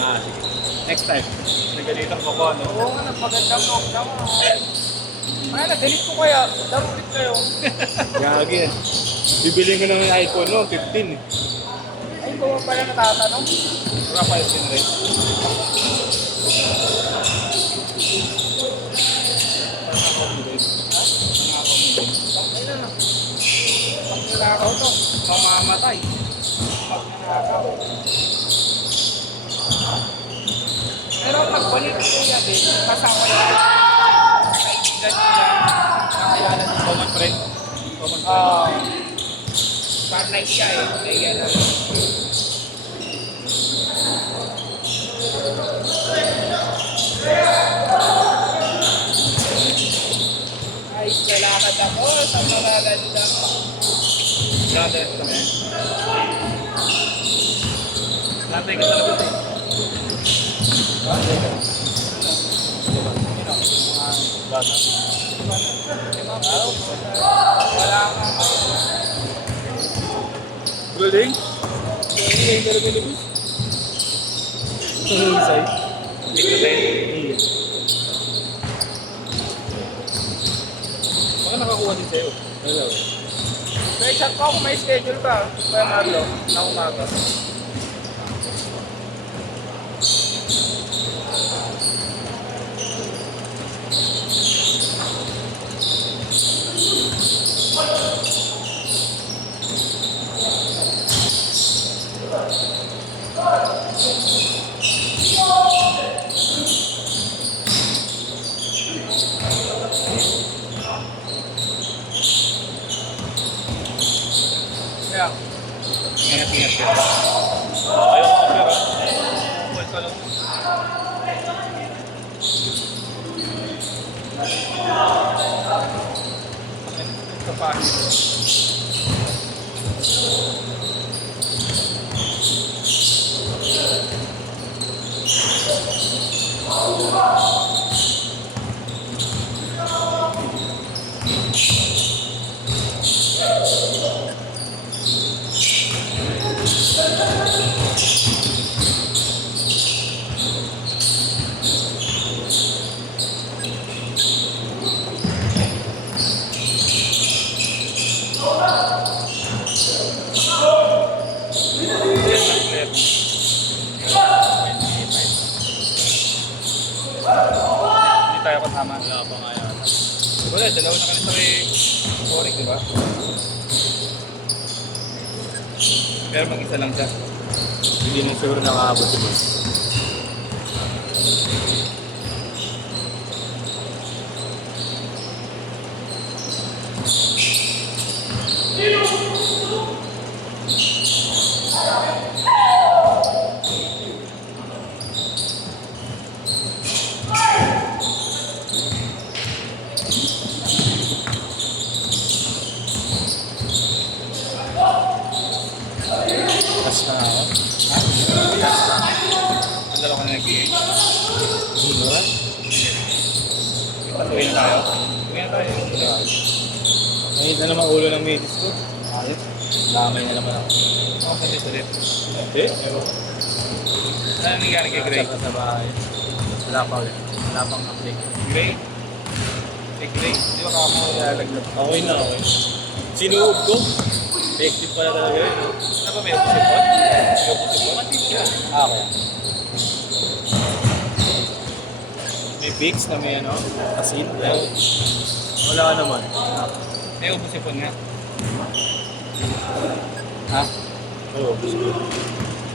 Sige. Next time. Nagalitan ko ko, ano? Oo nga, magandang talk naman. Ay, na-delete ko kaya. Laro ulit kayo. Gagi yan. Bibili ko ng iPhone no, 15 eh. Ay, ito pala natatanong. Wala pa yung rin. Ay na. Pag nilakaw to, mamamatay. Pag nilakaw. Pero pagbalik ko yan din, kasama yung kaibigan niya. Nakayala ng Common friend. Common friend. partner siya eh. Kaya yan. Ay, lalakad ako sa magaganda. Brother kami. Natay ka sa labas eh. Natay ka. Bata. Wala nga ngayon. Galing? Galing ka rin nilibis? Isay? Hindi ko din. Baka nakakuha din sa'yo. Hello. May chat ko kung may schedule ka. Kaya Marlo, na umaga. Yeah. Ingat-ingat ka. Ayaw ko pera. Kumpul ka lang. Ito pa. Hindi tayo kasama. Wala pa nga yata. Wala, dalawa na kami sa may Forex, di ba? Pero mag-isa lang siya. Hindi na sure nakakabot si boss. Tapos na ako. Ang dalawa ka na nag-i-game. Hindi ba? Patuloy na tayo. Tuloy na tayo. Ngayon na naman ulo ng medis ko. Ayos. Damay na naman ako. Ako sa ulit. Eh? Ano nangyari kay Gray? Sa bahay. Wala pa ulit. Wala pang update. Gray? Kay Gray? Di ba kamo lalaglag? Okay na, okay. Sinuog ko. Effective pala talaga yun. No? Ano ba may upsipon? May upsipon? Okay. May fix na may ano, asin. Wala ka naman. May upsipon nga. Ha? Oo, gusto.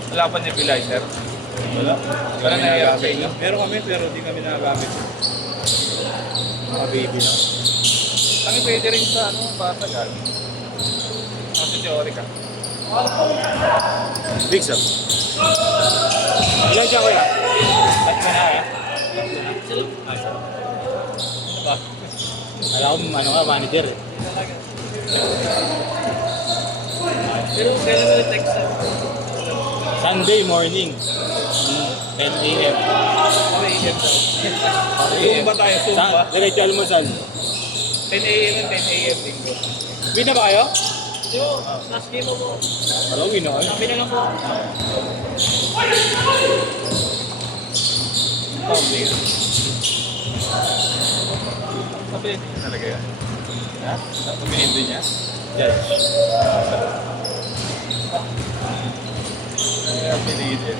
Wala pa nebulizer. Wala. Wala na yung sa inyo? Meron kami pero di kami nagagamit. Mga baby lang. Kami pwede rin sa ano, bata gano'n. Kasi teori ka. Fix up. Ilan siya kuya? Ba't ka na eh? Ay, sarap. Ano ba? Alam ko ano ka, manager eh. Pero kailan mo text sa Sunday morning. 10 a.m. Ano AM daw? Zumba tayo, Zumba. Diretso almusal. 10 AM and 10 AM linggo. Win na ba kayo? Yo, last game mo po. Alam, win na kayo. Sabi na lang po. Thumbnail. Sabi talaga yan. Ha? Ang pinindo niya? Judge. Kaya pinindo.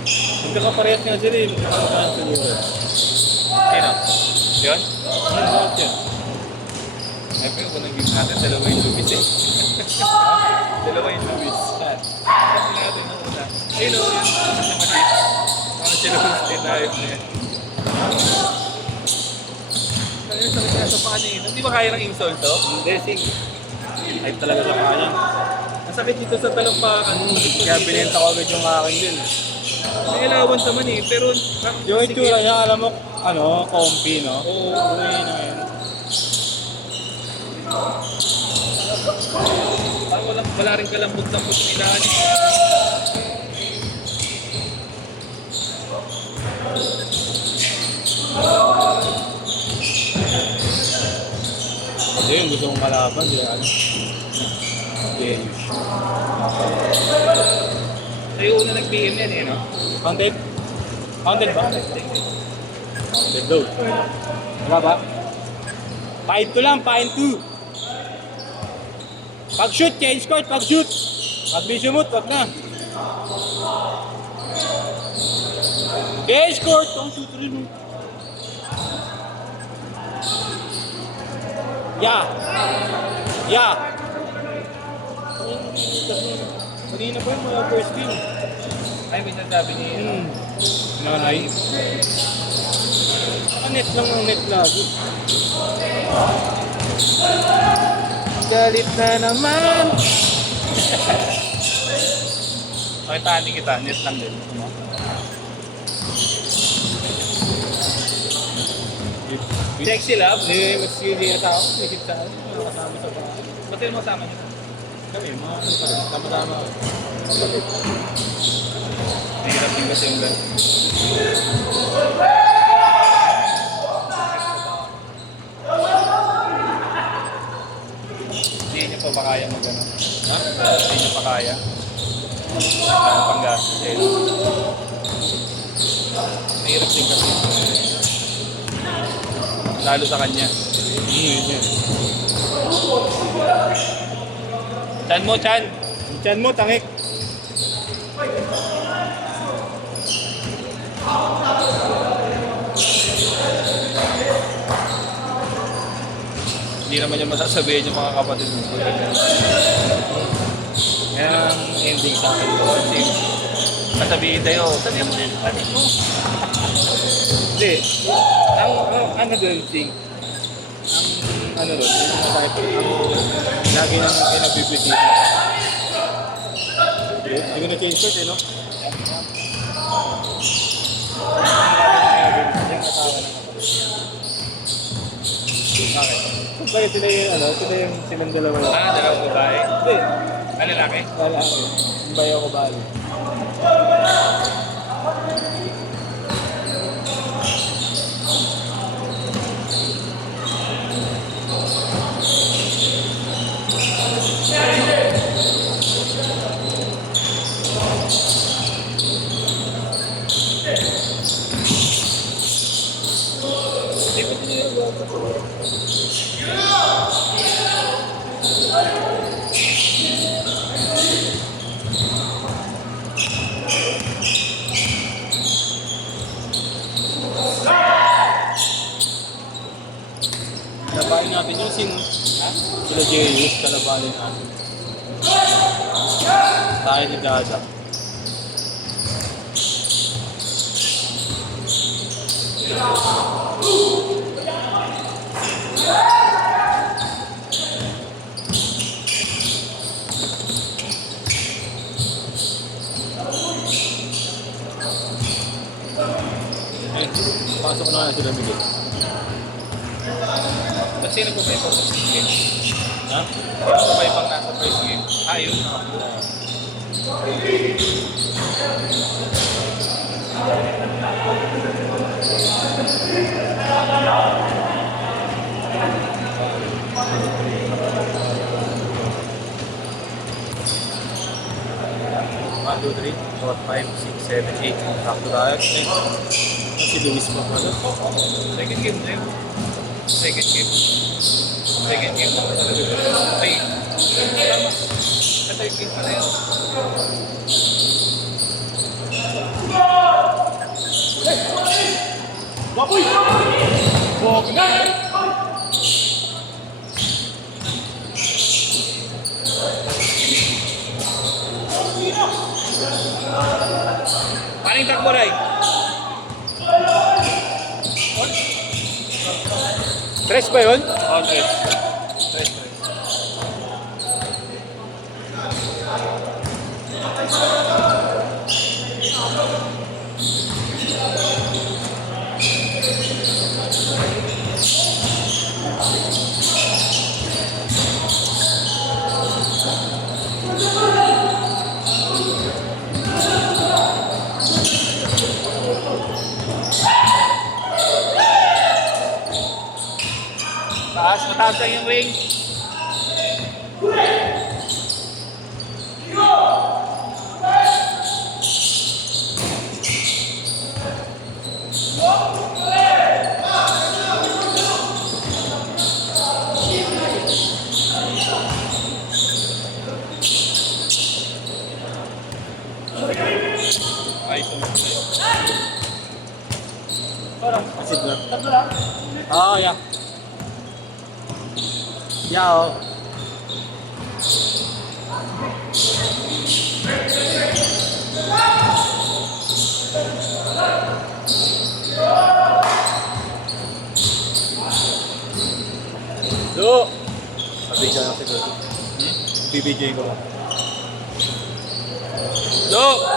Magkakaparehas nga sila eh. Magkakaparehas sila yun. Sino? Yun? Ano ba yun? Eh, pero kung nag-give natin, dalawa yung lubis eh. Dalawa yung lubis. Kasi natin ang una. Ayun o, yun. Sa maliit. Mga sila lubis din tayo niya. Kaya sakit nga sa paa niya. Hindi ba kaya ng insult to? Hindi, sing. Type talaga sa kanya. Masakit dito sa talampakan. Kaya binenta ko agad yung akin din eh. May alawan naman eh, pero... Yung itsura niya, alam mo, ano, comfy, no? Oo. Uy na yun. Parang wala rin kalambot-lambot ng ilalim. Hindi, yung gusto mong kalaban, di ano. Danish. Tayo una nag-PM yan eh, no? Counted? Counted ba? Counted daw. Wala ba? 5-2 lang, 5-2. Pag-shoot, change court, pag-shoot. Pag-bisumot, wag na. Change court, don't shoot rin. Yeah. Yeah. Kanina pa yung mga first game. Ay, may sinasabi niya yun. Nanay. Net lang ang net lagi. Galit na naman. Okay, tani kita. Net lang din. Sexy love? Hindi, mas hindi ata ako. Nakit sa akin. Mga kasama sa bahay. Ba't yun mo kasama niya? Kami, mga ano pa rin. Tama-tama. Mahirap din kasi yung gano'n. Hindi niya pa kaya mag ano. Ha? Hindi niya pa kaya. Ang panggastos eh. Mahirap din kasi. Lalo sa kanya. Yun yun. Chan mo, Chan! Yung tiyan mo, tangik. Hindi naman niya masasabihin yung mga kapatid mo. Yan ang ending sa akin. Kasi sasabihin tayo, sabihin mo din yung kapatid mo. Hindi. Ang ano doon, Sing? Ang ano doon, yung mga type, ang lagi nang pinabibisita. Hindi ko na-change court eh, no? Bakit? Bakit sila yung ano, silang dalawa lang? Ah, dalawang babae. Hindi. Ah, lalaki? Wala ako eh. Yung bayo ko bali. Hindi ko din yung Kalabahin natin yung Sing. Ha? Sila Jeyus, kalabahin natin. Tayo ni Dada. Ayun, pasok na sila Miguel. Ba't sino po ba yung first game? Ha? Sino po ba yung pang nasa first game? Ah, yun. One, two, three. 4, 5, 6, 7, 8. Sakto tayo. Si Luis pa pala. Second game na yun. Second game. Second game na talaga. Ay, tama. Third game pa na yun. Baboy! Bog na! Paning takbo, Ray? Tres ba yun? Okay. Mataas lang yung ring. Asid lang. Oh, yeah. Yeah, oh. Do! Sabi siya na siguro. Bibigay ko. Do!